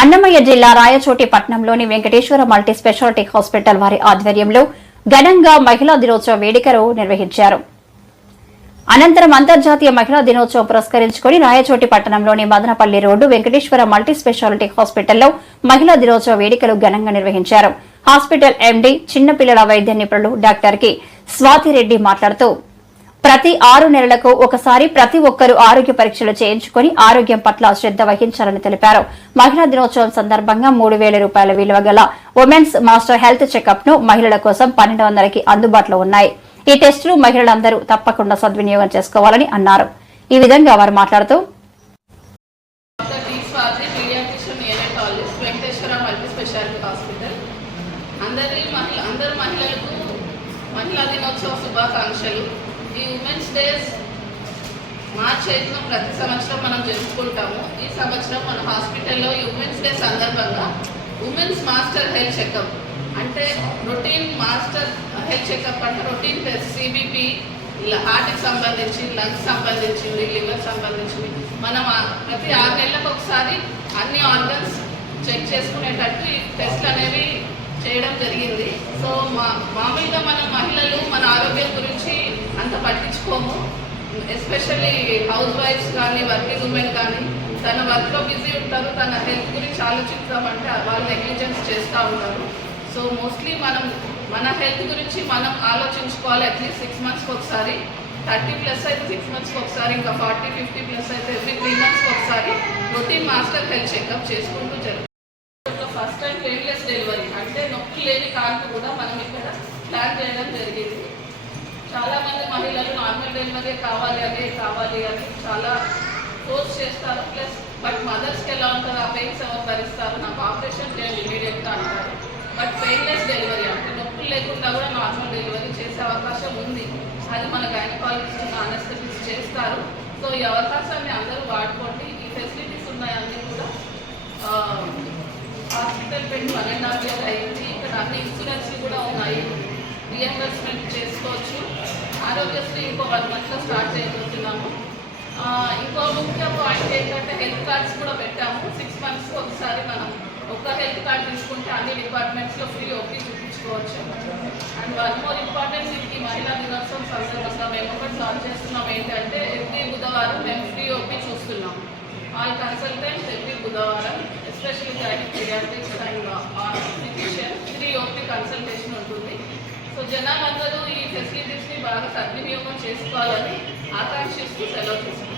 అన్నమయ్య జిల్లా రాయచోటి పట్టణంలోని Venkateswara multi speciality hospital వారి ఆధ్వర్యంలో ఘనంగా మహిళా దినోత్సవ వేడుకలు నిర్వహించారు. అనంతరం అంతర్జాతీయ మహిళా దినోత్సవం పురస్కరించుకుని రాయచోటి పట్టణంలోని Madanapalle road Venkateswara multi speciality హాస్పిటల్లో మహిళా దినోత్సవ వేడుకలు ఘనంగా నిర్వహించారు. హాస్పిటల్ ఎండీ చిన్నపిల్లల వైద్య నిపుణులు డాక్టర్కి. స్వాతిరెడ్డి మాట్లాడుతూ ప్రతి ఆరు నెలలకు ఒకసారి ప్రతి ఒక్కరూ ఆరోగ్య పరీక్షలు చేయించుకుని ఆరోగ్యం పట్ల శ్రద్ధ వహించాలని తెలిపారు. మహిళా దినోత్సవం సందర్భంగా మూడు వేల రూపాయల విలువ గల ఉమెన్స్ మాస్టర్ హెల్త్ చెకప్ను మహిళల కోసం పన్నెండు వందలకి అందుబాటులో ఉన్నాయి. ఈ టెస్టులు మహిళలందరూ తప్పకుండా సద్వినియోగం చేసుకోవాలని అన్నారు. ఈ విధంగా వారు మాట్లాడుతూ అందరి మహిళలకు మహిళా దినోత్సవ శుభాకాంక్షలు. ఈ ఉమెన్స్ డేస్ మార్చ్ ఐదున ప్రతి సంవత్సరం మనం జరుపుకుంటాము. ఈ సంవత్సరం మన హాస్పిటల్లో ఈ ఉమెన్స్ డే సందర్భంగా ఉమెన్స్ మాస్టర్ హెల్త్ చెకప్ అంటే రొటీన్ మాస్టర్ హెల్త్ చెకప్ అంటే రొటీన్ టెస్ట్ సిబిపి ఇలా హార్ట్కి సంబంధించి లంగ్స్ సంబంధించింది లివర్ సంబంధించింది. మనం ప్రతి ఆరు నెలలకు ఒకసారి అన్ని ఆర్గన్స్ చెక్ చేసుకునేటట్టు ఈ టెస్ట్లు అనేవి చేయడం జరిగింది. సో మా మామూలుగా మన మహిళలు మన పట్టించుకోము ఎస్పెషల్లీ హౌస్ వైఫ్స్ కానీ వర్కింగ్ ఉమెన్ కానీ తన వర్క్లో బిజీ ఉంటారు తన హెల్త్ గురించి ఆలోచిద్దామంటే వాళ్ళు నెగ్లిజెన్స్ చేస్తూ ఉంటారు. సో మోస్ట్లీ మనం మన హెల్త్ గురించి మనం ఆలోచించుకోవాలి అట్లీస్ట్ సిక్స్ మంత్స్కి ఒకసారి. థర్టీ ప్లస్ అయితే సిక్స్ మంత్స్కి ఒకసారి ఇంకా ఫార్టీ ఫిఫ్టీ ప్లస్ అయితే ఎవ్రీ త్రీ మంత్స్కి ఒకసారి రొటీన్ మాస్టర్ హెల్త్ చెకప్ చేసుకుంటూ జరుగుతుంది ఫస్ట్ టైం పెయిన్లెస్ డెలివరీ అంటే నొప్పి లేని కాన్పు కూడా మనం ఇక్కడ ప్లాన్ చేయడం జరిగింది. చాలా మంది మహిళలు నార్మల్ డెలివరీ కావాలి అదే కావాలి అని చాలా ఫోర్స్ చేస్తారు. ప్లస్ బట్ మదర్స్కి ఎలా ఉంటారు ఆ పెయిన్స్ ఎవరు భరిస్తారు నాకు ఆపరేషన్ చేయాలి ఇమీడియట్గా అంటారు. బట్ పెయిన్లెస్ డెలివరీ అంటే నొప్పులు లేకుండా కూడా నార్మల్ డెలివరీ చేసే అవకాశం ఉంది. అది మన గైనకాలజిస్ట్ అనస్థెటిస్ట్ చేస్తారు. సో ఈ అవకాశాన్ని అందరూ వాడుకోండి. ఈ ఫెసిలిటీస్ ఉన్నాయన్నీ కూడా హాస్పిటల్ పెట్టి వన్ అండ్ హాఫ్ ఇయర్ అయింది. ఇక్కడ అన్ని ఇన్సూరెన్స్ కూడా ఉన్నాయి. రియంబర్స్మెంట్ చేసుకోవచ్చు. ఆరోగ్యశ్రీ ఇంకో వన్ మంత్లో స్టార్ట్ చేయబోతున్నాము. ఇంకో ముఖ్య పాయింట్ ఏంటంటే హెల్త్ కార్డ్స్ కూడా పెట్టాము. సిక్స్ మంత్స్ ఒకసారి మనం ఒక్క హెల్త్ కార్డ్ తీసుకుంటే అన్ని డిపార్ట్మెంట్స్లో ఫ్రీ ఓపీ చూపించుకోవచ్చు. అండ్ వన్ మోర్ ఇంపార్టెంట్ దీనికి మహిళా దినోత్సవం సందర్భంగా మేము ఒకటి లాంచ్ చేస్తున్నాం ఏంటంటే ఎవ్రీ బుధవారం మేము ఫ్రీ ఓపీ చూస్తున్నాం. ఆల్ కన్సల్టెంట్స్ ఎవ్రీ బుధవారం especially gynaec paediatrics and physician free OP consultation ఉంటుంది సో జనాలందరూ ఈ ఫెసిలిటీస్ని బాగా సద్వినియోగం చేసుకోవాలని ఆకాంక్షిస్తూ సెలవు తీసుకుంటాం